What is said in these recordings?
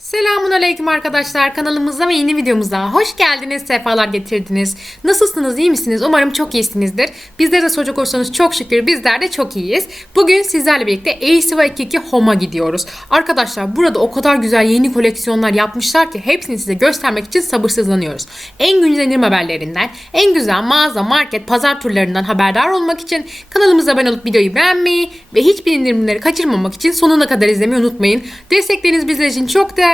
Selamun Aleyküm arkadaşlar kanalımıza ve yeni videomuza hoş geldiniz, sefalar getirdiniz. Nasılsınız, iyi misiniz? Umarım çok iyisinizdir. Bizlere de soracak olursanız çok şükür bizler de çok iyiyiz. Bugün sizlerle birlikte ACY 22 Home'a gidiyoruz. Arkadaşlar burada o kadar güzel yeni koleksiyonlar yapmışlar ki hepsini size göstermek için sabırsızlanıyoruz. En güncel indirim haberlerinden, en güzel mağaza, market, pazar turlarından haberdar olmak için kanalımıza abone olup videoyu beğenmeyi ve hiçbir indirimleri kaçırmamak için sonuna kadar izlemeyi unutmayın. Destekleriniz bizler için çok değerli.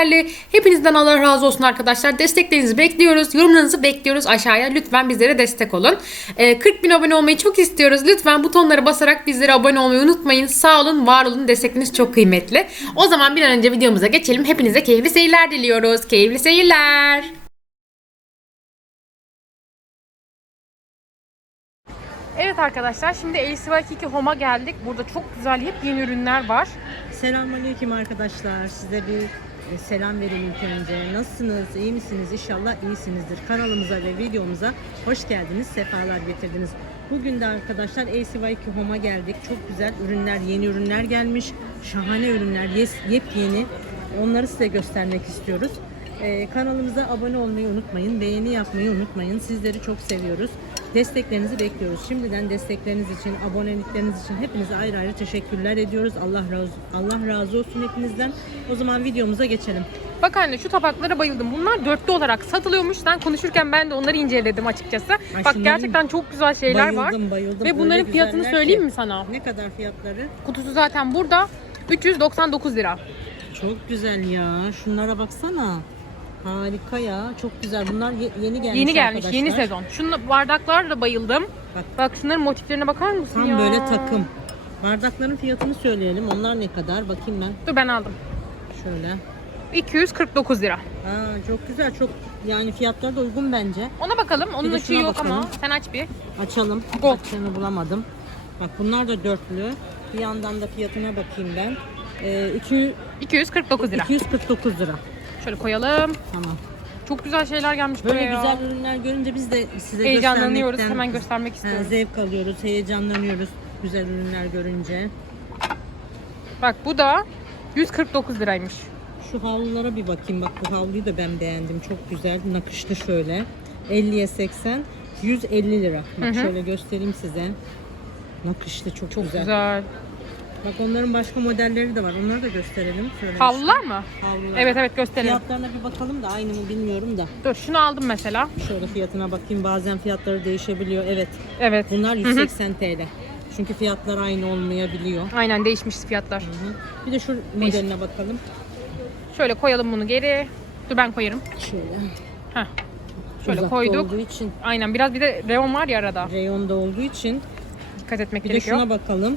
Hepinizden Allah razı olsun arkadaşlar. Desteklerinizi bekliyoruz. Yorumlarınızı bekliyoruz aşağıya. Lütfen bizlere destek olun. Ee, 40 bin abone olmayı çok istiyoruz. Lütfen butonlara basarak bizlere abone olmayı unutmayın. Sağ olun, var olun. Destekleriniz çok kıymetli. O zaman bir an önce videomuza geçelim. Hepinize keyifli seyirler diliyoruz. Keyifli seyirler. Evet arkadaşlar şimdi ACY 22 Home'a geldik. Burada çok güzel hep yeni ürünler var. Selamünaleyküm arkadaşlar. Size bir e, selam verin ilk önce. Nasılsınız? İyi misiniz? İnşallah iyisinizdir. Kanalımıza ve videomuza hoş geldiniz. Sefalar getirdiniz. Bugün de arkadaşlar ACY2 Home'a geldik. Çok güzel ürünler, yeni ürünler gelmiş. Şahane ürünler, yes, yepyeni. Onları size göstermek istiyoruz. Ee, kanalımıza abone olmayı unutmayın. Beğeni yapmayı unutmayın. Sizleri çok seviyoruz. Desteklerinizi bekliyoruz. Şimdiden destekleriniz için, abonelikleriniz için hepinize ayrı ayrı teşekkürler ediyoruz. Allah razı Allah razı olsun hepinizden. O zaman videomuza geçelim. Bak anne şu tabaklara bayıldım. Bunlar dörtlü olarak satılıyormuş. Sen konuşurken ben de onları inceledim açıkçası. Bak şunların- gerçekten çok güzel şeyler var. bayıldım, bayıldım. Ve Öyle bunların fiyatını güzeller söyleyeyim ki. mi sana? Ne kadar fiyatları? Kutusu zaten burada. 399 lira. Çok güzel ya. Şunlara baksana. Harika ya. Çok güzel. Bunlar ye- yeni gelmiş yeni gelmiş, arkadaşlar. yeni sezon. Şunun bardaklar da bayıldım. Bak. Bak şunların motiflerine bakar mısın Tam ya? böyle takım. Bardakların fiyatını söyleyelim. Onlar ne kadar? Bakayım ben. Dur ben aldım. Şöyle. 249 lira. Aa, çok güzel. Çok yani fiyatları da uygun bence. Ona bakalım. Onun Bir de ışığı şuna yok ama. bakalım. Sen aç bir. Açalım. Gold. Açanı bulamadım. Bak bunlar da dörtlü. Bir yandan da fiyatına bakayım ben. Ee, iki- 249 lira. 249 lira. Şöyle koyalım. Tamam. Çok güzel şeyler gelmiş Böyle buraya. güzel ürünler görünce biz de size Heyecanlanıyoruz. göstermekten- Hemen göstermek Ha, istiyoruz. zevk alıyoruz, heyecanlanıyoruz güzel ürünler görünce. Bak bu da 149 liraymış. Şu havlulara bir bakayım. Bak bu havluyu da ben beğendim. Çok güzel. Nakışlı şöyle. 50'ye 80, 150 lira. Bak Hı hı. şöyle göstereyim size. Nakışlı çok, Çok güzel. güzel. Bak onların başka modelleri de var. Onları da gösterelim. Şöyle Havlular mı? Havlular. Evet evet gösterelim. Fiyatlarına bir bakalım da aynı mı bilmiyorum da. Dur şunu aldım mesela. Şöyle fiyatına bakayım. Bazen fiyatları değişebiliyor. Evet. Evet. Bunlar Hı hı. 180 TL. Çünkü fiyatlar aynı olmayabiliyor. Aynen değişmiş fiyatlar. Hı hı. Bir de şu modeline bakalım. Şöyle koyalım bunu geri. Dur ben koyarım. Şöyle. Heh. Şöyle Uzakta koyduk. olduğu için, Aynen biraz bir de reyon var ya arada. reyonda olduğu için. Dikkat etmek Bir de gerekiyor. şuna bakalım.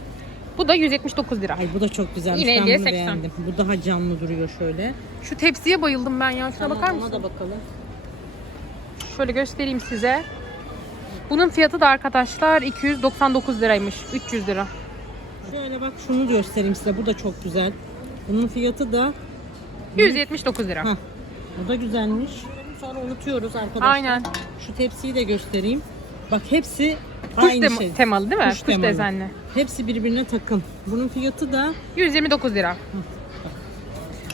Bu da 179 lira. Ay bu da çok güzelmiş. Yine ben 50'ye bunu 80. beğendim. Bu daha canlı duruyor şöyle. Şu tepsiye bayıldım ben ya. Şuna Tamam, bakar ona mısın? da bakalım. Şöyle göstereyim size. Bunun fiyatı da arkadaşlar 299 liraymış. 300 lira. Şöyle bak şunu göstereyim size. Bu da çok güzel. Bunun fiyatı da 179 lira. Hah, bu da güzelmiş. Sonra unutuyoruz arkadaşlar. Aynen. Şu tepsiyi de göstereyim. Bak hepsi Kuş aynı tem- şey. temalı değil mi? Kuş Kuş, temalı. desenli. Hepsi birbirine takım. Bunun fiyatı da 129 lira.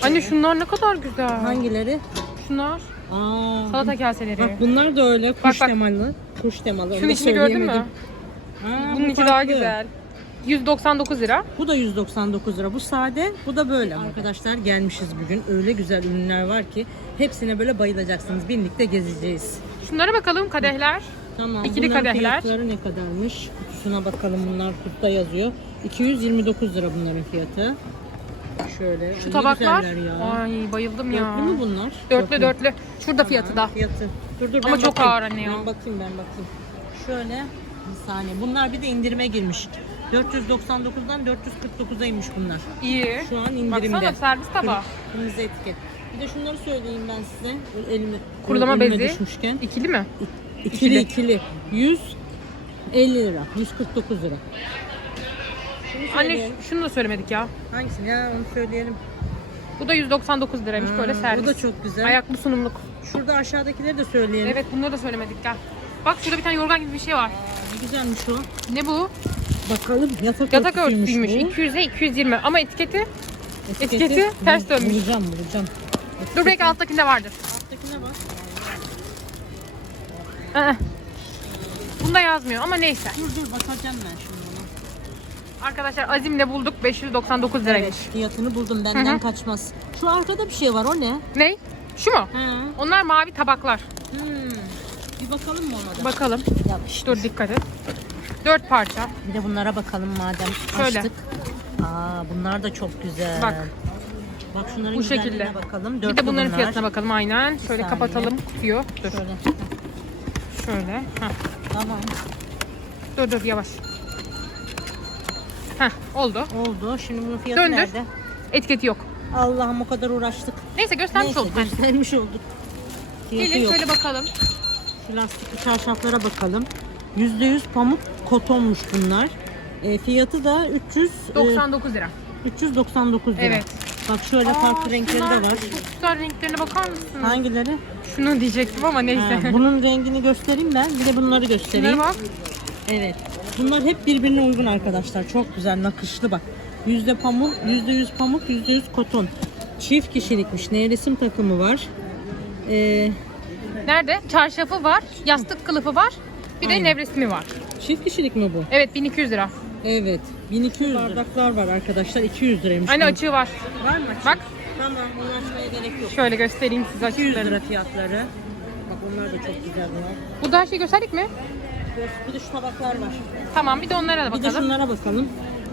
Anne şunlar ne kadar güzel. hangileri? Şunlar Aa, salata kaseleri. Bak bunlar da öyle kuş Bak, temalı. Kuş temalı. onu Şunun da içini gördün mü? söyleyemedim. Bunun bu içi daha farklı. güzel. 199 lira. Bu da 199 lira. Bu sade, bu da böyle. Arkadaşlar gelmişiz bugün. Öyle güzel ürünler var ki hepsine böyle bayılacaksınız. Birlikte gezeceğiz. Şunlara bakalım kadehler. Tamam. İkili bunların kadehler. fiyatları ne kadarmış? Kutusuna bakalım. Bunlar kutuda yazıyor. 229 lira bunların fiyatı. Şöyle. Şu ne tabaklar. güzeller ya. Ay bayıldım ya. Dörtlü mü bunlar? Dörtlü Yok mu? dörtlü. Şurada Tamam, fiyatı da. Fiyatı. Dur dur Ama ben çok bakayım. ağır anne ya. Ben bakayım ben bakayım. Şöyle bir saniye. Bunlar bir de indirime girmiş. 499'dan 449'a inmiş bunlar. İyi. Şu an indirimde. Baksana servis tabağı. Kırmızı etiket. Bir de şunları söyleyeyim ben size. Elime, Kurulama elime bezi. düşmüşken. İkili mi? İkili İkili. ikili. 150 lira. 149 lira. Anne şunu da söylemedik ya. Hangisini ya onu söyleyelim. Bu da 199 liraymış böyle Ha, servis. Bu da çok güzel. Ayaklı sunumluk. Şurada aşağıdakileri de söyleyelim. Evet bunları da söylemedik gel. Bak şurada bir tane yorgan gibi bir şey var. Ne güzelmiş o. Ne bu? Bakalım yatak, Yatak örtüsüymüş örtüsüymüş. bu. 200'e 220 ama etiketi etiketi ters dönmüş. Bulacağım bulacağım. Dur belki alttakinde vardır. Alttakine bak. Bunda yazmıyor ama neyse. Dur dur bakacağım ben şimdi ona. Arkadaşlar Azim'le bulduk 599 liraymış. Fiyatını buldum benden Hı hı. kaçmaz. Şu arkada bir şey var o ne? Ne? Şu mu? He. Onlar mavi tabaklar. Hmm. Bir bakalım mı ona da? Bakalım. Ya işte. Dur dikkat et. 4 parça. Bir de bunlara bakalım madem Şöyle. açtık. Aa bunlar da çok güzel. Bak. Bak şunların Bu güzelliğine şekilde. bakalım. Bir Dörtlü de bunların bunlar. fiyatına bakalım aynen. Şöyle saniye. kapatalım kutuyu. Dur. Şöyle. Şöyle. Heh. Tamam. Dur dur yavaş. Heh, oldu. Oldu. Şimdi bunun fiyatı Döndür. nerede? Etiketi yok. Allah'ım o kadar uğraştık. Neyse göstermiş Neyse olduk. Hadi. göstermiş olduk. Fiyatı Gelin yok. şöyle bakalım. Şu lastikli çarşaflara bakalım. %100 pamuk kotonmuş bunlar. E, fiyatı da 300 e, 99 lira. 399 lira. Evet. Bak şöyle farklı renkleri de var. Çok güzel renklerine bakar mısın? Hangileri? Şunu diyecektim ama neyse. Ha, bunun rengini göstereyim ben. Bir de bunları göstereyim. Şunlara bak. Evet. Bunlar hep birbirine uygun arkadaşlar. Çok güzel nakışlı bak. Yüzde pamuk, yüzde yüz pamuk, yüzde yüz koton. Çift kişilikmiş. Nevresim takımı var. Ee, Nerede? Çarşafı var, yastık kılıfı var. Bir de Aynen. nevresimi var. çift kişilik mi bu? Evet 1200 lira. Evet. 1200 bardaklar var arkadaşlar. 200 liraymış. Aynı bu. açığı var. Var mı açık? Bak Tamam. Bunu açmaya gerek yok. şöyle göstereyim size 200 açıklarını. lira fiyatları. Bak onlar da çok güzel ya. Burada her şeyi gösterdik mi? Bir de şu tabaklar var. Tamam bir de onlara da Bir de bakalım. şunlara bakalım.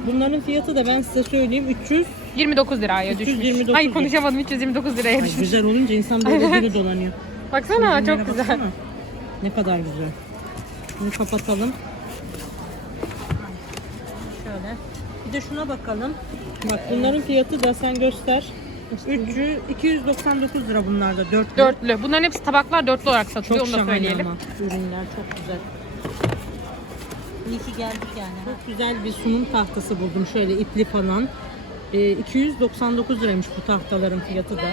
Bunların fiyatı da ben size söyleyeyim 300. 29 liraya düşmüş. 329 Ay lira. konuşamadım 329 liraya Ay, düşmüş. güzel olunca insan böyle Evet. dili dolanıyor. Baksana Bunlara çok güzel. baksana. Ne kadar güzel. Bunu kapatalım. Şöyle. Bir de şuna bakalım. Bak bunların fiyatı da sen göster. 300 299 lira bunlar da 4 Dörtlü. Bunların hepsi tabaklar dörtlü olarak satılıyor Çok onu da şahane söyleyelim. ama. Ürünler çok güzel. İyi ki geldik yani. Çok güzel bir sunum tahtası buldum. Şöyle ipli falan. Ee, 299 liraymış bu tahtaların fiyatı da.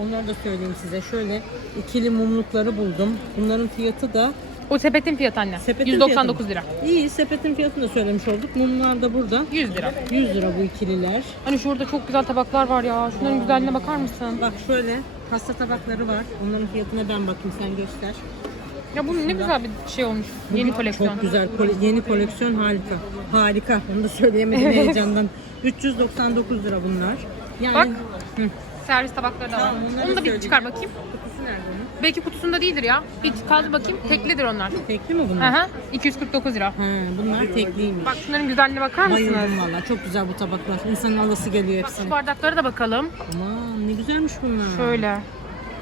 Onları da söyleyeyim size. Şöyle ikili mumlukları buldum. Bunların fiyatı da O sepetin fiyatı anne. Sepetin 199 fiyatı lira. İyi sepetin fiyatını da söylemiş olduk. Mumlar da burada. 100 lira. 100 lira bu ikililer. Hani şurada çok güzel tabaklar var ya. Şunların güzelliğine bakar mısın? Bak şöyle pasta tabakları var. Onların fiyatına ben bakayım sen göster. Ya bu ne güzel bir şey olmuş. Yeni koleksiyon. Çok güzel. Kole- yeni koleksiyon harika. Harika. Onu da söyleyemedim heyecandan. 399 lira bunlar. Yani Bak. Hı. Servis tabakları da var. Tamam, Onu da bir çıkar bakayım. Nerede onun? Belki kutusunda değildir ya. Bir kaldır bakayım. Teklidir onlar. Tekli mi bunlar? Aha. 249 lira. Ha, bunlar tekliymiş. Bak şunların güzelliğine bakar mısınız? Bayıldım valla. Çok güzel bu tabaklar. İnsanın alası geliyor Bak şu hepsine. bardaklara da bakalım. Aman ne güzelmiş bunlar. Şöyle.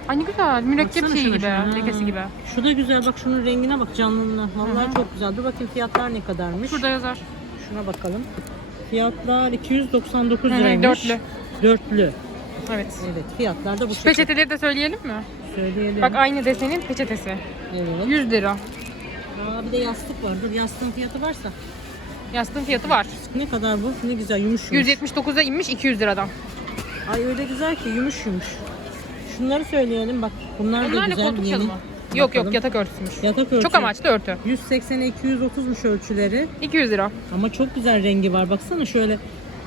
Ay ne güzel. Mürekkep Baksana şeyi şuna, gibi. şuna. Lekesi gibi. Şu da güzel. Bak şunun rengine bak canlılığına. Vallahi çok güzel. Dur bakayım fiyatlar ne kadarmış. Şurada yazar. Şuna bakalım. Fiyatlar 299 Hı hı, liraymış. dörtlü. Dörtlü. Evet. Evet fiyatlar da bu şekilde. peçeteleri de söyleyelim mi? Söyleyelim. Bak aynı desenin peçetesi. Evet. 100 lira. Aa, bir de yastık var. Dur yastığın fiyatı varsa. Yastığın fiyatı var. Ne kadar bu? Ne güzel yumuş yumuş. 179'a inmiş 200 liradan. Ay öyle güzel ki yumuş yumuş. Şunları söyleyelim bak. Bunlar, da Bunlar ne güzel. koltuk yeni. Yok Bakalım. yok yatak örtüsüymüş. Yatak örtüsü. Çok amaçlı örtü. 180'e 230'muş ölçüleri. 200 lira. Ama çok güzel rengi var. Baksana şöyle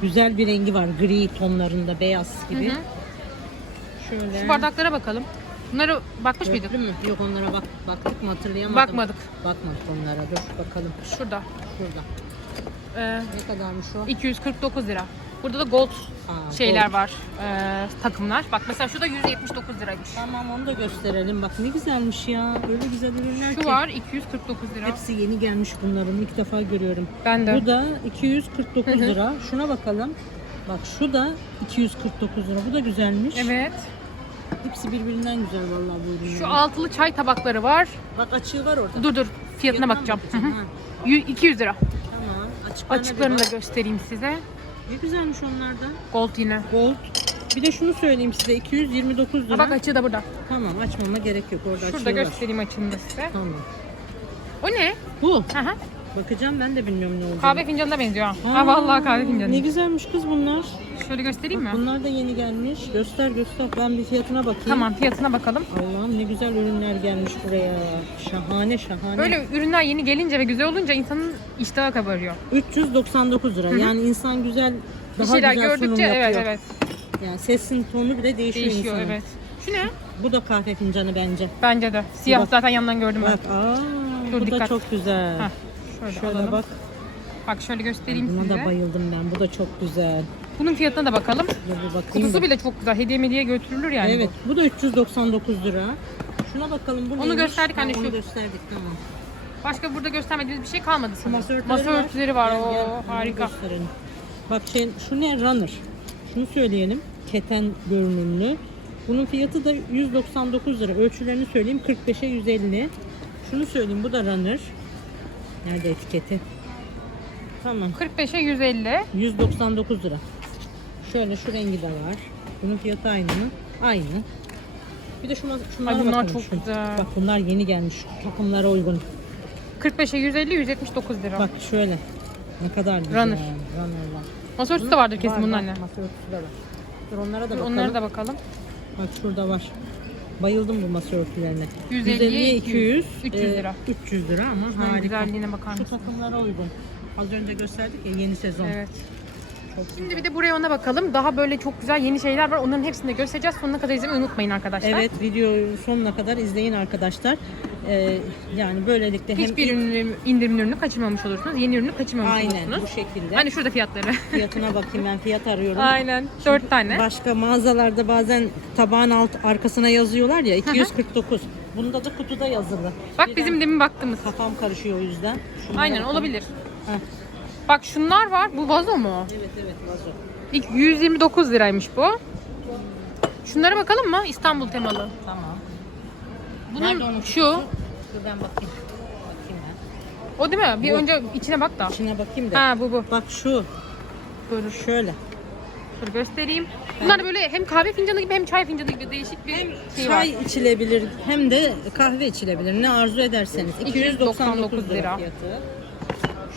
güzel bir rengi var. Gri tonlarında beyaz gibi. Hı hı. Şöyle. Şu bardaklara bakalım. Bunları bakmış mıydık? Mü? Yok onlara bak baktık mı hatırlayamadım. Bakmadık. Bakmadık onlara. Dur bakalım. Şurada. Şurada. Ee, Ne kadarmış o? 249 lira. Burada da gold Aa, şeyler gold. var. Ee, takımlar. Bak mesela şurada 179 liraymış. Tamam onu da gösterelim. Bak ne güzelmiş ya. Öyle güzel ürünler Şu ki. var 249 lira. Hepsi yeni gelmiş bunların. İlk defa görüyorum. Ben de. Bu da 249 Hı hı. lira. Şuna bakalım. Bak şu da 249 lira. Bu da güzelmiş. Evet. Hepsi birbirinden güzel vallahi bu ürünler. Şu altılı çay tabakları var. Bak açığı var orada. Dur dur. Fiyatına bakacağım. Hı hı. Ha, Yü- 200 lira. Tamam. Açıklarına Açıklarını bir da bak. göstereyim size. Ne güzelmiş onlar da. Gold yine. Gold. Bir de şunu söyleyeyim size 229 lira. Ha, bak açığı da burada. Tamam açmama gerek yok. Orada Şurada açığı var. göstereyim açığını da size. Tamam. O ne? Bu. Aha. Bakacağım ben de bilmiyorum ne olduğunu. Kahve fincanına benziyor. ha. Aa, Ha vallahi kahve Ne fincanı. güzelmiş kız bunlar. Şöyle göstereyim mi? Bunlar da yeni gelmiş. Göster göster. Ben bir fiyatına bakayım. Tamam fiyatına bakalım. Allah'ım ne güzel ürünler gelmiş buraya. Şahane şahane. Böyle ürünler yeni gelince ve güzel olunca insanın iştahı kabarıyor. 399 lira. Yani insan güzel Bir daha şeyler güzel sunum gördükçe yapıyor. evet evet Yani sesin tonu bile değişiyor, değişiyor insanın. evet. Şu ne? Bu da kahve fincanı bence. Bence de. Siyah Bak. zaten yandan gördüm ben. Bak aa Dur, bu da dikkat. çok güzel. Heh, şöyle, Şöyle alalım. bak. Bak şöyle göstereyim Buna size. da bayıldım ben. Bu da çok güzel. Bunun fiyatına da bakalım. Dur bir bakayım. Kutusu da. bile çok güzel. Hediye mediye götürülür yani evet. Bu da 399 lira. Şuna bakalım bu Onu neymiş? gösterdik Ha, hani onu şu. gösterdik tamam. bu. Başka burada göstermediğimiz bir şey kalmadı sanırım. Masa örtüleri var. var. Gel, Oo, bunu harika. gösterelim. Bak şey, şu ne? Runner. Şunu söyleyelim. Keten görünümlü. Bunun fiyatı da 199 lira. Ölçülerini söyleyeyim. 45'e 150. Şunu söyleyeyim. Bu da runner. Nerede etiketi? Tamam. 45'e 150. 199 lira. Şöyle şu rengi de var. Bunun fiyatı aynı mı? Aynı. Bir de şu şunlara Ay bunlar bakalım çok şu. güzel. Bak bunlar yeni gelmiş. Takımlara uygun. 45'e 150, 179 lira. Bak şöyle. Ne kadar güzel. Runner. Runner'lar. Masa örtüsü de vardır kesin bunun anne. Masa örtüsü de var. Dur onlara da bakalım. Onlara da bakalım. Bak şurada var. Bayıldım bu masa örtülerine. 150'ye 200, 300 e, lira. 300 lira ama Şunun harika. güzelliğine bakar Şu mısın? takımlara uygun. Az önce gösterdik ya yeni sezon. Evet. Şimdi bir de buraya ona bakalım. Daha böyle çok güzel yeni şeyler var. Onların hepsini de göstereceğiz. Sonuna kadar izlemeyi unutmayın arkadaşlar. Evet videoyu sonuna kadar izleyin arkadaşlar. Ee, yani böylelikle hem Hiçbir indirim ürünü kaçırmamış olursunuz. Yeni ürünü kaçırmamış aynen bu olursunuz. şekilde. Hani şurada fiyatları. Fiyatına bakayım ben fiyat arıyorum. Aynen. 4 tane. Başka mağazalarda bazen tabağın alt arkasına yazıyorlar ya 249. Bunda da kutuda yazılı. Bak Birden bizim demin baktığımız. kafam karışıyor o yüzden. Şunlara Aynen bakalım. olabilir. Heh. Bak şunlar var. Bu vazo mu? Evet evet vazo. İlk 129 liraymış bu. Şunlara bakalım mı? İstanbul temalı. Tamam. Nerede Bunun onun şu. kutusu? Dur ben bakayım. Bakayım ben. O değil mi? Bir Bu. önce içine bak da. İçine bakayım da. Ha bu bu. Bak şu. Dur, Şöyle. dur göstereyim. Bunlar böyle hem kahve fincanı gibi hem çay fincanı gibi değişik bir şey Çay var. içilebilir hem de kahve içilebilir. Ne arzu ederseniz. 299 299 lira lira. fiyatı.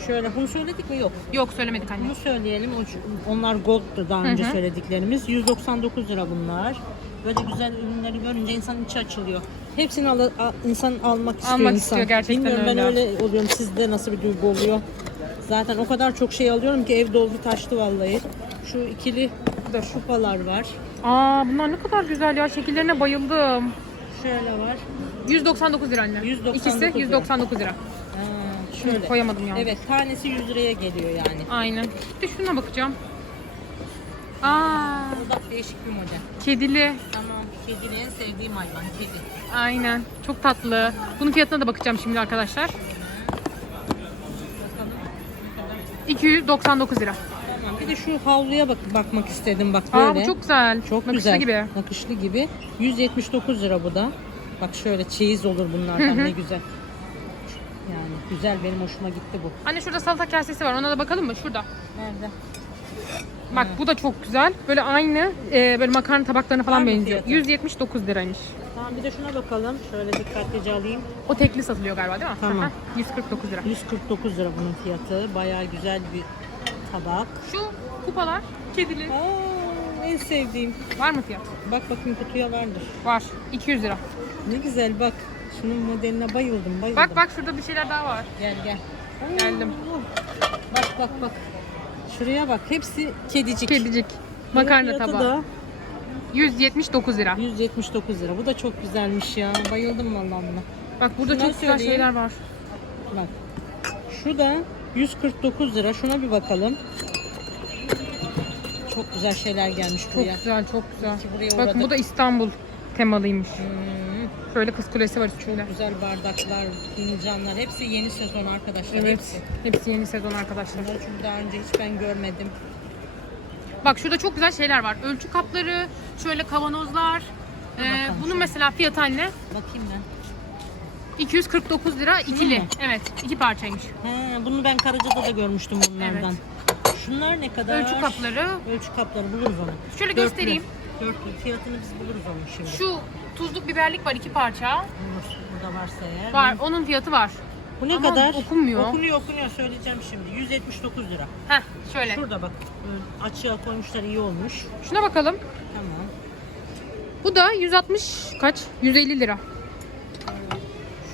Şöyle bunu söyledik mi? Yok. Yok söylemedik anne. Bunu söyleyelim. O- Onlar gold'tu daha önce söylediklerimiz. 199 lira bunlar. Böyle güzel ürünleri görünce insanın içi açılıyor. Hepsini al, insan almak istiyor Almak insan. istiyor, gerçekten Bilmiyorum ben öyle. öyle oluyorum. Sizde nasıl bir duygu oluyor? Zaten o kadar çok şey alıyorum ki ev doldu taştı vallahi. Şu ikili da şupalar var. Aa bunlar ne kadar güzel ya. Şekillerine bayıldım. Şöyle var. 199 lira anne. 199 İkisi lira. 199 lira. Şöyle koyamadım ya. Evet tanesi 100 liraya geliyor yani. Aynen. Bir de şuna bakacağım. Aa, Bu da değişik bir model. kedili. Tamam. Kedi en sevdiğim hayvan. Kedi. Aynen. Çok tatlı. Bunun fiyatına da bakacağım şimdi arkadaşlar. Bakalım. 299 lira. Tamam. Bir de şu havluya bak bakmak istedim bak Aa böyle. bu çok güzel. Çok Nakışlı güzel. gibi. Nakışlı gibi. 179 lira bu da. Bak şöyle çeyiz olur bunlardan ne güzel. Güzel benim hoşuma gitti bu. Anne şurada salata kasesi var. Ona da bakalım mı? Şurada. Nerede? Bak bu da çok güzel. Böyle aynı e, böyle makarna tabaklarına falan mı benziyor. fiyatı? 179 liraymış. Tamam bir de şuna bakalım. Şöyle dikkatlice alayım. O tekli satılıyor galiba değil mi? Tamam. Aha, 149 lira. 149 lira bunun fiyatı. Bayağı güzel bir tabak. Şu kupalar kedili. Aa, en sevdiğim. Var mı fiyat? Bak bakayım kutuya vardır. Var. 200 lira. Ne güzel bak. Şunun modeline bayıldım bayıldım. Bak bak şurada bir şeyler daha var. Gel gel. Geldim. Oo. Bak bak bak. Şuraya bak. Hepsi kedicik. Kedicik. Makarna tabağı. da 179 lira. 179 lira. Bu da çok güzelmiş ya. Bayıldım vallahi buna. Bak burada Şunları çok güzel söyleyeyim. şeyler var. Bak. Şu da 149 lira. Şuna bir bakalım. Çok güzel şeyler gelmiş Çok buraya. güzel, çok güzel. ki buraya Bakın bu uğradık. da İstanbul temalıymış. Hmm, Şöyle kız kulesi var üstünde. güzel bardaklar, fincanlar. Hepsi yeni sezon arkadaşlar. Evet. Hepsi. Hepsi yeni sezon arkadaşlar. Bunları çünkü daha önce hiç ben görmedim. Bak şurada çok güzel şeyler var. Ölçü kapları, şöyle kavanozlar. Ee, bakalım bunun mesela fiyatı anne Bakayım ben. 249 lira ikili. Evet, iki parçaymış. He, bunu ben Karaca'da da görmüştüm bunlardan. Şunlar ne kadar? Ölçü kapları. Ölçü kapları buluruz onu. Şöyle Dörtlü. göstereyim. Dörtlü. Fiyatını biz buluruz onun şimdi. Şu tuzluk biberlik var iki parça. Burada varsa eğer. Var, onun fiyatı var. Bu ne Ama kadar? okunmuyor. Okunuyor okunuyor söyleyeceğim şimdi. 179 lira. Heh, şöyle. Şurada bak e, açığa koymuşlar iyi olmuş. Şuna bakalım. Tamam. Bu da 160 kaç? 150 lira.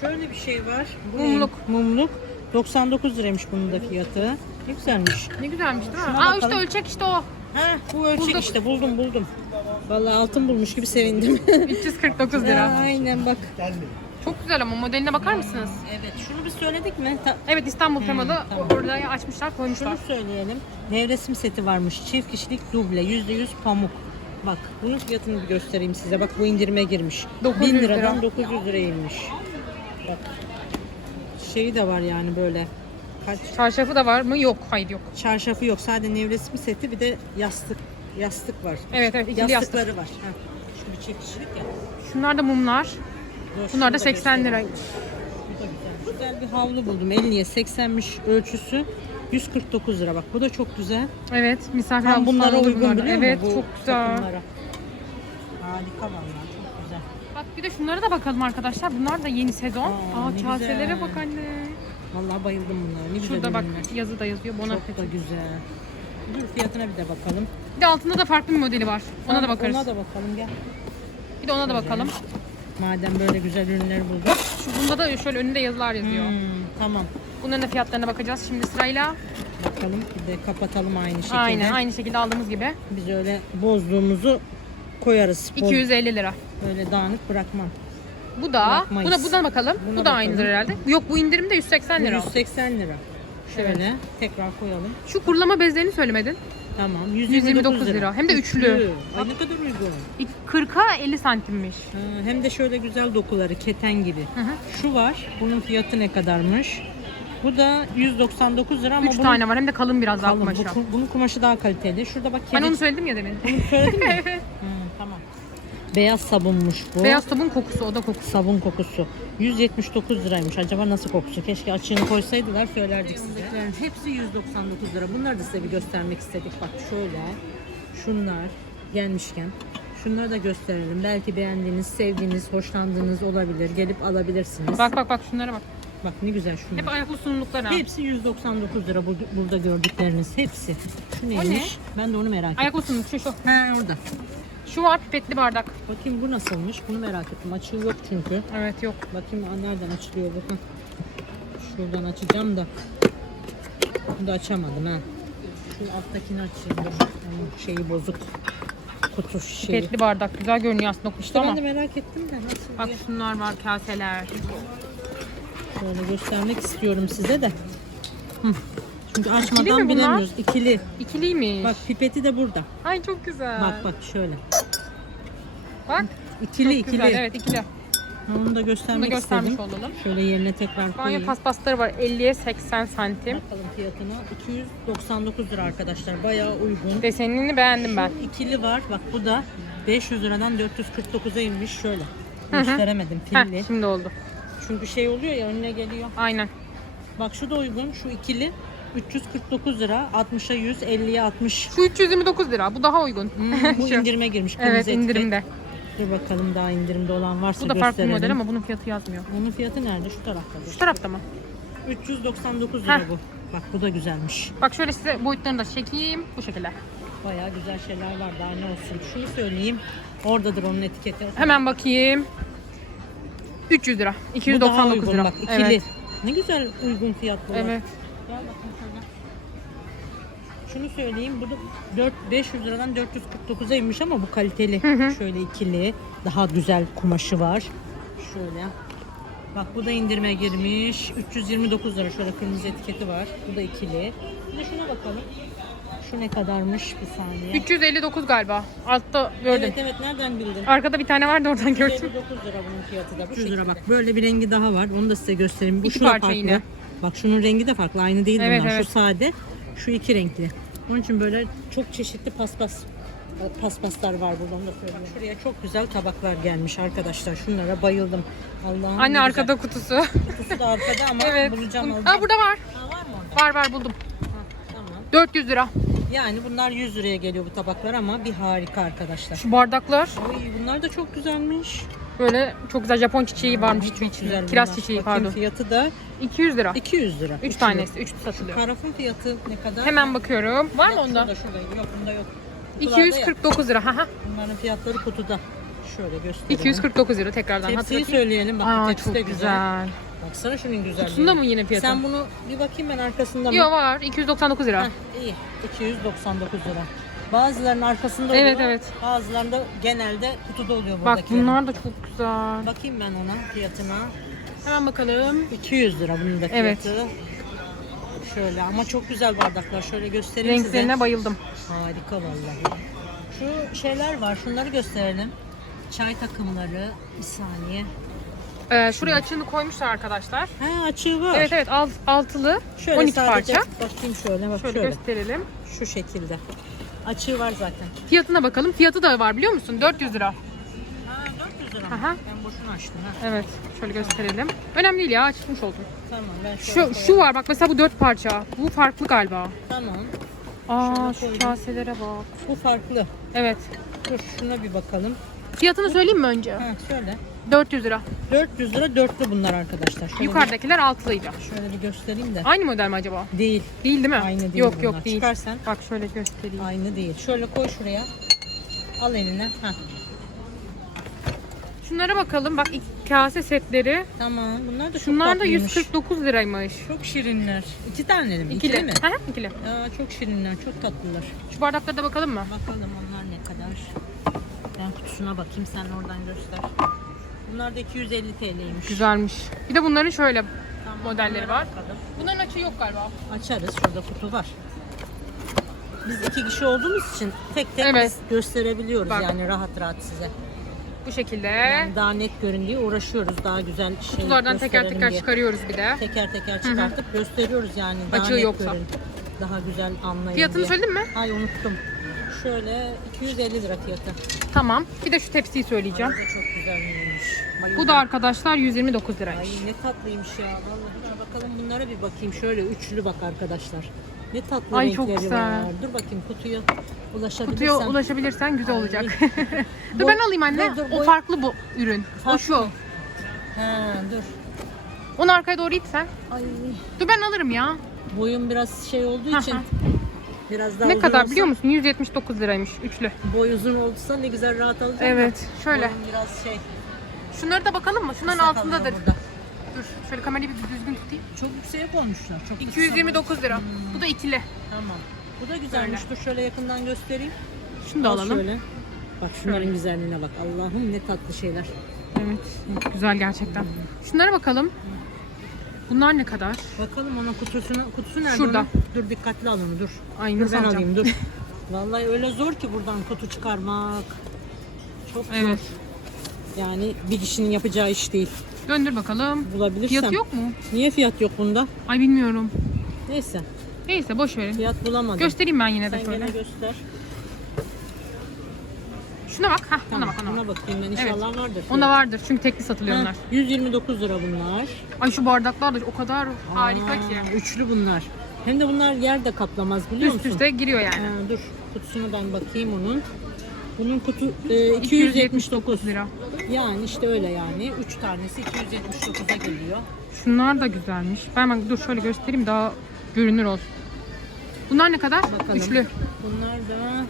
Şöyle bir şey var. Bu Mumluk. ne? Mumluk. 99 liraymış bunun da fiyatı. Ne güzelmiş. Ne güzelmiş değil mi? Şuna Aa bakalım. işte ölçek işte o. Ha bu ölçek Bulduk. işte buldum buldum. Vallahi altın bulmuş gibi sevindim. 349 lira. Aynen bak. Çok güzel ama modeline bakar mısınız? Evet şunu biz söyledik mi? Ta- Evet İstanbul temalı tamam. orada açmışlar koymuşlar. şunu söyleyelim. Nevresim seti varmış. Çift kişilik duble. %100 pamuk. Bak bunun fiyatını bir göstereyim size. Bak bu indirime girmiş. 900 1000 lira. liradan 900 liraya inmiş. Bak. Şeyi de var yani böyle. Kaç Çarşafı da var mı? Yok. Hayır yok. çarşafı yok. Sadece nevresim seti bir de yastık yastık var. Evet evet ikili yastık. Yastıkları var. Ha. Şu bir çift kişilik ya. Şunlar da mumlar. Dur, Bunlar da 80 göstereyim. liraymış. Bu da güzel. Güzel bir havlu buldum. 50'ye 80'miş ölçüsü. 149 lira bak. Bu da çok güzel. Evet misafir Tam bunlara uygun bunlarda. biliyor Evet musun? Çok güzel. takımlara. Harika vallahi çok güzel. Bak bir de şunlara da bakalım arkadaşlar. Bunlar da yeni sezon. Aa, Aa, ne kaselere güzel. bak anne. Vallahi bayıldım bunlara. Ne güzel Şurada bak ürünler. yazı da yazıyor. Çok da güzel. Dur fiyatına bir de bakalım. Bir de altında da farklı bir modeli var. Ona da bakarız. Ona da bakalım gel. Bir de ona da bakalım. Madem böyle güzel ürünleri bulduk. Şu bunda da şöyle önünde yazılar yazıyor. Hmm, tamam. Bunların da fiyatlarına bakacağız şimdi sırayla. Bakalım bir de kapatalım aynı şekilde. Aynen aynı şekilde aldığımız gibi. Biz öyle bozduğumuzu koyarız. Boz- 250 lira. Öyle dağınık bırakmam. Bu da, Bırakmayız. bu da buna bakalım. Buna bu da aynıdır bakalım. herhalde. Yok bu indirimde 180 Bu lira. 180 lira. Şöyle tekrar koyalım. Şu kurulama bezlerini söylemedin. Tamam. 129 lira. Hem de üçlü. Ay ne kadar uygun. 40'a 50 santimmiş. Ha, hem de şöyle güzel dokuları keten gibi. Hı hı. Şu var. Bunun fiyatı ne kadarmış? Bu da 199 lira ama 3 bunun tane var hem de kalın biraz daha kalın. kumaşı. Bu- bunun kumaşı daha kaliteli. Şurada bak Ben onu söyledim ya demin. Söyledin mi? evet. Hı. Beyaz sabunmuş bu. Beyaz sabun kokusu o da kokusu. sabun kokusu. 179 liraymış. Acaba nasıl kokusu? Keşke açığını koysaydılar söylerdik size. Hepsi 199 lira. Bunları da size bir göstermek istedik. Bak şöyle. Şunlar gelmişken. Şunları da gösterelim. Belki beğendiğiniz, sevdiğiniz, hoşlandığınız olabilir. Gelip alabilirsiniz. Bak, Bak bak bak şunlara bak. ne güzel şunlar. Hep ayaklı sunumluklar ha. Hepsi 199 lira bu- burada gördükleriniz. Hepsi. Şu neymiş? Ben de onu merak ettim. Ayaklı sunumluk şu şu. Ha orada. Şu var pipetli bardak. Bakayım bu nasılmış? Bunu merak ettim. Açığı yok çünkü. Evet yok. Bakayım nereden açılıyor bakın. Şuradan açacağım da. Bunu da açamadım ha. Şu alttakini açayım. Şeyi bozuk. Kutu şeyi. Pipetli bardak. Güzel görünüyor aslında işte ama. ben de merak ettim de nasıl Bak diye. şunlar var kaseler. Şöyle göstermek istiyorum size de. Hı. Çünkü mi açmadan bunlar? bilemiyoruz. İkili. İkiliymiş. Bak pipeti de burada. Ay çok güzel. Bak bak şöyle. Bak. İkili ikili. güzel. Evet ikili. Onu da Bunu da göstermek göstermiş istedim. olalım. Şöyle yerine tekrar Banyo koyayım. paspasları var 50'ye 80 santim. Bakalım fiyatına. 299 lira arkadaşlar. Bayağı uygun. Desenini beğendim ben. İkili var. Bak bu da 500 liradan 449'a inmiş şöyle. Hı hı. Gösteremedim Heh, pilli. şimdi oldu. Çünkü şey oluyor ya önüne geliyor. Aynen. Bak şu da uygun. Şu ikili 349 lira. 60'a 100, 50'ye 60. Şu 329 lira. Bu daha uygun. Hmm, bu Şu. indirime girmiş. kırmızı Evet etiket. indirimde. Dur bakalım daha indirimde olan varsa Bu da farklı gösterelim. model ama bunun fiyatı yazmıyor. Onun fiyatı nerede? Şu tarafta. Şu tarafta mı? 399 lira Heh. bu. Bak bu da güzelmiş. Bak şöyle size boyutlarını da çekeyim. Bu şekilde. Bayağı güzel şeyler var. Daha ne olsun. Şunu söyleyeyim. Oradadır onun etiketi. Hemen bakayım. 300 lira. Bu daha 299 uygun lira. bak. ikili. Evet. Ne güzel uygun fiyatlı. Evet. Gel bakayım şöyle. Şunu söyleyeyim. Bu da 4 500 liradan 449'a inmiş ama bu kaliteli. Şöyle ikili. Daha güzel kumaşı var. Şöyle. Bak bu da indirime girmiş. 329 lira. Şöyle kırmızı etiketi var. Bu da ikili. Bir de şuna bakalım. Şu ne kadarmış bir saniye. 359 galiba. Altta gördüm. Evet evet nereden bildin? Arkada bir tane vardı oradan gördüm. 59 lira bunun fiyatı da. 300 lira bak böyle bir rengi daha var. Onu da size göstereyim. Bu İki şu da parça farklı. yine. Bak şunun rengi de farklı. Aynı değil Evet, bunlar. evet. Şu sade, şu iki renkli. Onun için böyle çok çeşitli paspas paspaslar var burada onu da söyleyeyim. Şuraya çok güzel tabaklar gelmiş arkadaşlar. Şunlara bayıldım. Allah'ım. ne Anne güzel. arkada kutusu. Kutusu da arkada ama evet. bulacağım alacağım. Aa, burada var. Ha, var mı orada? Var var buldum. Tamam. 400 lira. Yani bunlar 100 liraya geliyor bu tabaklar ama bir harika arkadaşlar. Şu bardaklar Oy bunlar da çok güzelmiş. Böyle çok güzel Japon çiçeği varmış Çok içinde. güzel Kiraz bunlar. çiçeği Bakayım pardon. Fiyatı da 200 lira. 200 lira. 3 Üçlü. tanesi. 3 satılıyor. Karafın fiyatı ne kadar? Hemen bakıyorum. Var mı Bak, onda? Şurada şuradaydı. Yok bunda yok. Kutularda ya. 249 lira. Haha. Bunların fiyatları kutuda. Şöyle göstereyim. 249 lira tekrardan Tepsiyi hatırlatayım. söyleyelim. Bak Aa tepsi çok de güzel. güzel. Baksana şunun güzelliğine. Kutusunda mı yine fiyatı? Sen bunu bir bakayım ben arkasında mı? Yok var. 299 lira. Heh, iyi. 299 lira. Bazılarının arkasında oluyor. Evet, evet. Bazılarında genelde kutuda oluyor Bak buradakilerin. bunlar da çok güzel. Bakayım ben ona fiyatına. Hemen bakalım. 200 lira bunun da fiyatı. Evet. Şöyle ama çok güzel bardaklar. Şöyle göstereyim Renklerine size. bayıldım. Harika vallahi. Şu şeyler var. Şunları gösterelim. Çay takımları. Bir saniye. Ee, şuraya açığını koymuşlar arkadaşlar. Ha açığı var. Evet evet alt, altılı Şöyle 12 sadece parça. bakayım şöyle bak Şöyle, şöyle. gösterelim. Şu şekilde. Açığı var zaten. Fiyatına bakalım. Fiyatı da var biliyor musun? 400 lira. Ha 400 lira. Aha. Ben boşuna açtım ha. Evet. Şöyle gösterelim. Önemli değil ya açmış oldum. Tamam ben Şu, şu var bak mesela bu 4 parça. Bu farklı galiba. Tamam. Aa Şöyle şu koydum. kaselere bak. Bu farklı. Evet. Dur şuna bir bakalım. Fiyatını söyleyeyim mi önce? Ha şöyle. 400 lira. 400 lira dörtlü bunlar arkadaşlar. Şöyle Yukarıdakiler altılıydı. Bir, şöyle bir göstereyim de. Aynı model mi acaba? Değil. Değil değil mi? Aynı değil Yok bunlar. yok değil. Çıkarsan Bak şöyle göstereyim. aynı değil. Şöyle koy şuraya. Al eline. Ha. Şunlara bakalım. Bak iki kase setleri. Tamam. Bunlar da çok Şunlar da tatlıymış. 149 liraymış. Çok şirinler. İki tane mi? İkili. İkili mi? Hı hı, ikili. Ya çok şirinler. Çok tatlılar. Şu bardaklara da bakalım mı? Bakalım onlar ne kadar. Ben kutusuna bakayım sen oradan göster. Bunlar da 250 TL'ymiş. Güzelmiş. Bir de bunların şöyle Tamam, modelleri bunlara var. bakalım. Bunların açığı yok galiba. Açarız. Şurada kutu var. Biz iki kişi olduğumuz için tek tek Evet. biz gösterebiliyoruz Bak. yani rahat rahat size. Bu şekilde. Yani daha net görün diye uğraşıyoruz daha güzel şey Kutulardan teker gösterelim teker diye. çıkarıyoruz bir de. Teker teker çıkartıp gösteriyoruz yani daha Açığı net yoksa. görün. Daha güzel anlayın Fiyatını diye. söyledin mi? Ay unuttum. Şöyle 250 lira fiyatı. Tamam. Bir de şu tepsiyi söyleyeceğim. Bu da çok güzelmiş. Bu da arkadaşlar 129 liraymış. Ay ne tatlıymış ya. Vallahi bakalım bunlara bir bakayım. Şöyle üçlü bak arkadaşlar. Ne tatlı Ay, renkleri çok güzel. var. Dur bakayım kutuya ulaşabilirsem. Kutuya ulaşabilirsen güzel Ay. olacak. dur ben alayım anne. Dur, dur, o boy- farklı bu ürün. O Farklı şu. Ha dur. Onu arkaya doğru it sen. Ay Dur ben alırım ya. boyum biraz şey olduğu için Aha. Biraz daha Ne uzun kadar olsa- biliyor musun? 179 liraymış üçlü. Boy uzun olsa ne güzel rahat alacağım. da Evet. Şöyle. Boyum biraz şey. Şunları da bakalım mı? Şunların kısa altındadır. burada. Dur şöyle kamerayı bir düzgün tutayım. Çok yükseğe koymuşlar. Çok kısa. 229 lira. Bu da ikili. Tamam. Bu da güzelmiş. Dur şöyle yakından göstereyim. Şunu da Al alalım. Şöyle. Bak şunların Şöyle. güzelliğine bak. Allah'ım ne tatlı şeyler. Evet. Güzel gerçekten. Şunlara bakalım. Bunlar ne kadar? Bakalım onun kutusuna. Kutusu nerede? Şurada. onun? Dur dikkatli al onu dur. Ay Dur nasıl ben alacağım? alayım dur. Vallahi öyle zor ki buradan kutu çıkarmak. Çok zor. Evet. Yani bir kişinin yapacağı iş değil. Döndür bakalım. Bulabilirsem. Fiyatı yok mu? Niye fiyat yok bunda? Ay bilmiyorum. Neyse. Neyse boş verin. Fiyat bulamadım. Göstereyim ben yine de Sen şöyle. gene göster. Şuna bak. Hah, ona bak ona bak. buna bakayım ben inşallah vardır. Onda vardır çünkü tekli satılıyor Ha, onlar. 129 lira bunlar. Ay şu bardaklar da o kadar harika Aa, ki. Üçlü bunlar. Hem de bunlar yer de kaplamaz biliyor Üst musun? üste giriyor yani. Ha, dur kutusuna ben bakayım onun. Bunun kutu e, 279 lira. Yani işte öyle yani. 3 tanesi 279'a geliyor. Şunlar da güzelmiş. Ben bak dur şöyle göstereyim daha görünür olsun. Bunlar ne kadar? Bakalım. Üçlü. Bunlar da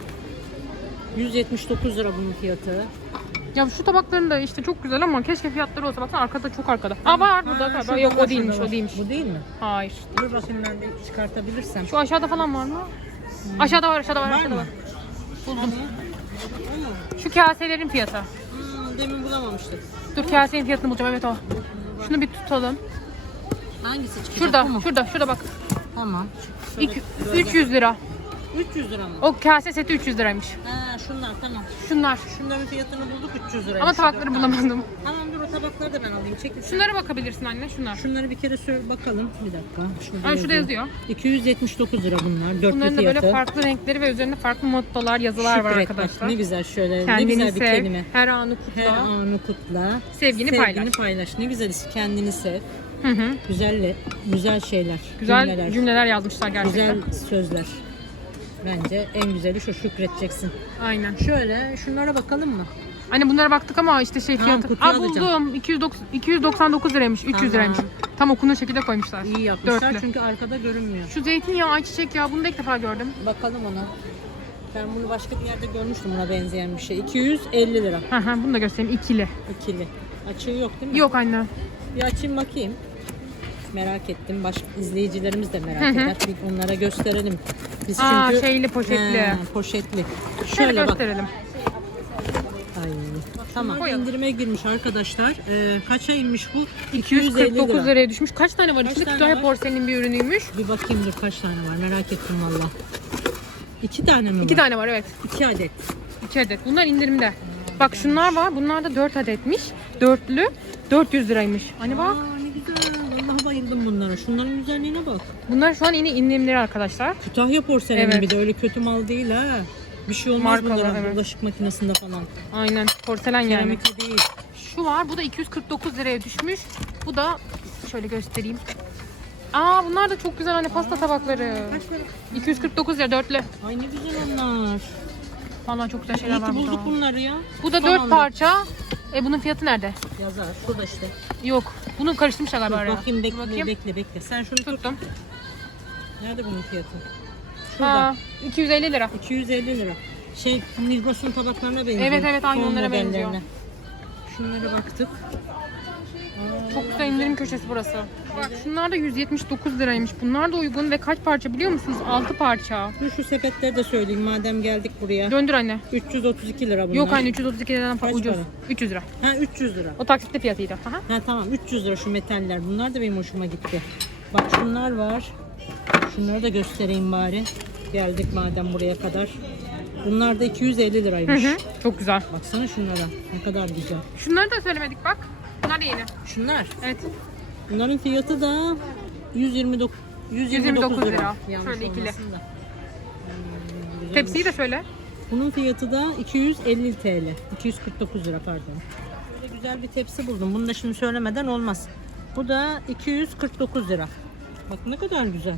179 lira bunun fiyatı. Ya şu tabakların da işte çok güzel ama keşke fiyatları olsa. Baksana arkada çok arkada. Aa var burada Ha, galiba. şurada Yok var, o değilmiş şurada o var. değilmiş. Bu değil mi? Hayır. Dur bakayım ben bir çıkartabilirsem. Şu aşağıda falan var mı? Aşağıda var aşağıda var, Var aşağıda mı? var. Buldum. Şu kaselerin fiyatı. Hmm, demin bulamamıştık. Dur kasenin fiyatını bulacağım evet o. Şunu bir tutalım. Hangisi çıkacak? Şurada, Bu mu? şurada, şurada bak. Tamam. İki, böyle. 300 lira. 300 lira mı? O kase seti 300 liraymış. Ha, şunlar tamam. Şunlar. Şunların fiyatını bulduk 300 lira. Ama tabakları bulamadım. Tamam dur o tabakları da ben alayım. Çekil. Şunlara bakabilirsin anne, şunlar. Şunları bir kere söyle bakalım. Bir dakika. Şurada, Ay şurada yazıyor. 279 lira bunlar. Dörtlü Bunların da fiyatı. böyle farklı renkleri ve üzerinde farklı mottolar, yazılar var Şükret, bak, arkadaşlar. Ne güzel şöyle. ne Kendini güzel bir sev, kelime. her anı kutla. Her anı kutla. Sevgini paylaş. Ne güzel kendini sev. Hı hı. Güzel güzel şeyler. Güzel cümleler, cümleler, yazmışlar gerçekten. Güzel sözler. Bence en güzeli şu şükredeceksin. Aynen. Şöyle şunlara bakalım mı? Hani bunlara baktık ama işte şey Tamam, fiyatı. kutuyu Aa alacağım. buldum. 290, 299 liraymış, 300 Tamam. liraymış. Tam okunduğu şekilde koymuşlar. İyi yapmışlar Dörtlü. çünkü arkada görünmüyor. Şu zeytinyağı ayçiçek ya bunu da ilk defa gördüm. Bakalım ona. Ben bunu başka bir yerde görmüştüm ona benzeyen bir şey. 250 lira Hı hı bunu da göstereyim ikili. ikili. Açığı yok değil mi? Yok anne. Bir açayım bakayım. Merak ettim. Başka izleyicilerimiz de merak Hı hı. eder. Bir onlara gösterelim. Biz Aa, çünkü şeyli, poşetli. He, poşetli. Şöyle Şöyle bak. gösterelim. Ay. Tamam. Koyalım. indirime girmiş arkadaşlar. Ee, kaça inmiş bu? 249 lira. liraya düşmüş. Kaç tane var Kaç içinde? tane Kütahya var? porselenin bir ürünüymüş. Bir bakayım dur kaç tane var merak ettim valla. İki tane mi İki var? tane var evet. İki adet. 2 adet. Bunlar indirimde. Bak şunlar var. Bunlar da 4 adetmiş. Dörtlü 400 liraymış. Hani bak. Aa ne güzel. Vallahi bunlara. Şunların güzelliğine bak. Bunlar şu an yine indirimleri arkadaşlar. Kütahya porselenin Evet. bir de öyle kötü mal değil ha. Bir şey olmaz Markalı, bunlara evet. bulaşık makinesinde falan. Aynen. Porselen yani. Keramika değil. Şu var. Bu da 249 liraya düşmüş. Bu da şöyle göstereyim. Aa bunlar da çok güzel anne pasta tabakları. Kaç para? 249 lira dörtlü. Ay ne güzel onlar. Vallahi çok güzel şeyler İyi var ki burada. bulduk bunları ya. Bu da Son 4 anda. parça. E bunun fiyatı nerede? Yazar. Şurada işte. Yok. Bunu karıştırmışlar galiba araya. bakayım bekle Bakayım. bekle bekle. Sen şunu tut. Tuttum. Nerede bunun fiyatı? Şurada. Aa, 250 lira. 250 lira. Şey Migros'un tabaklarına benziyor. Evet, evet, aynı Son onlara modellerine. benziyor. Şunlara baktık. Çok güzel indirim köşesi burası. Bak şunlar da 179 liraymış. Bunlar da uygun ve kaç parça biliyor musunuz? 6 parça. Dur şu sepetleri de söyleyeyim madem geldik buraya. Döndür anne. 332 lira bunlar. Yok anne 332 liradan Kaç ucuz. para? 300 lira. Ha 300 lira. O taksitle fiyatıydı. Aha. Ha tamam 300 lira şu metaller. Bunlar da benim hoşuma gitti. Bak şunlar var. Şunları da göstereyim bari. Geldik madem buraya kadar. Bunlar da 250 Hı liraymış. hı. Çok güzel. Baksana şunlara. Ne kadar güzel. Şunları da söylemedik bak. Da yeni. Şunlar. Evet. Bunların fiyatı da 129 129 129 lira. lira. Yanlış Şöyle ikili. olmasın da. Hmm. Tepsiyi de söyle. Bunun fiyatı da 250 TL. 249 lira pardon. Böyle güzel bir tepsi buldum. Bunu da şimdi söylemeden olmaz. Bu da 249 lira. Bak ne kadar güzel.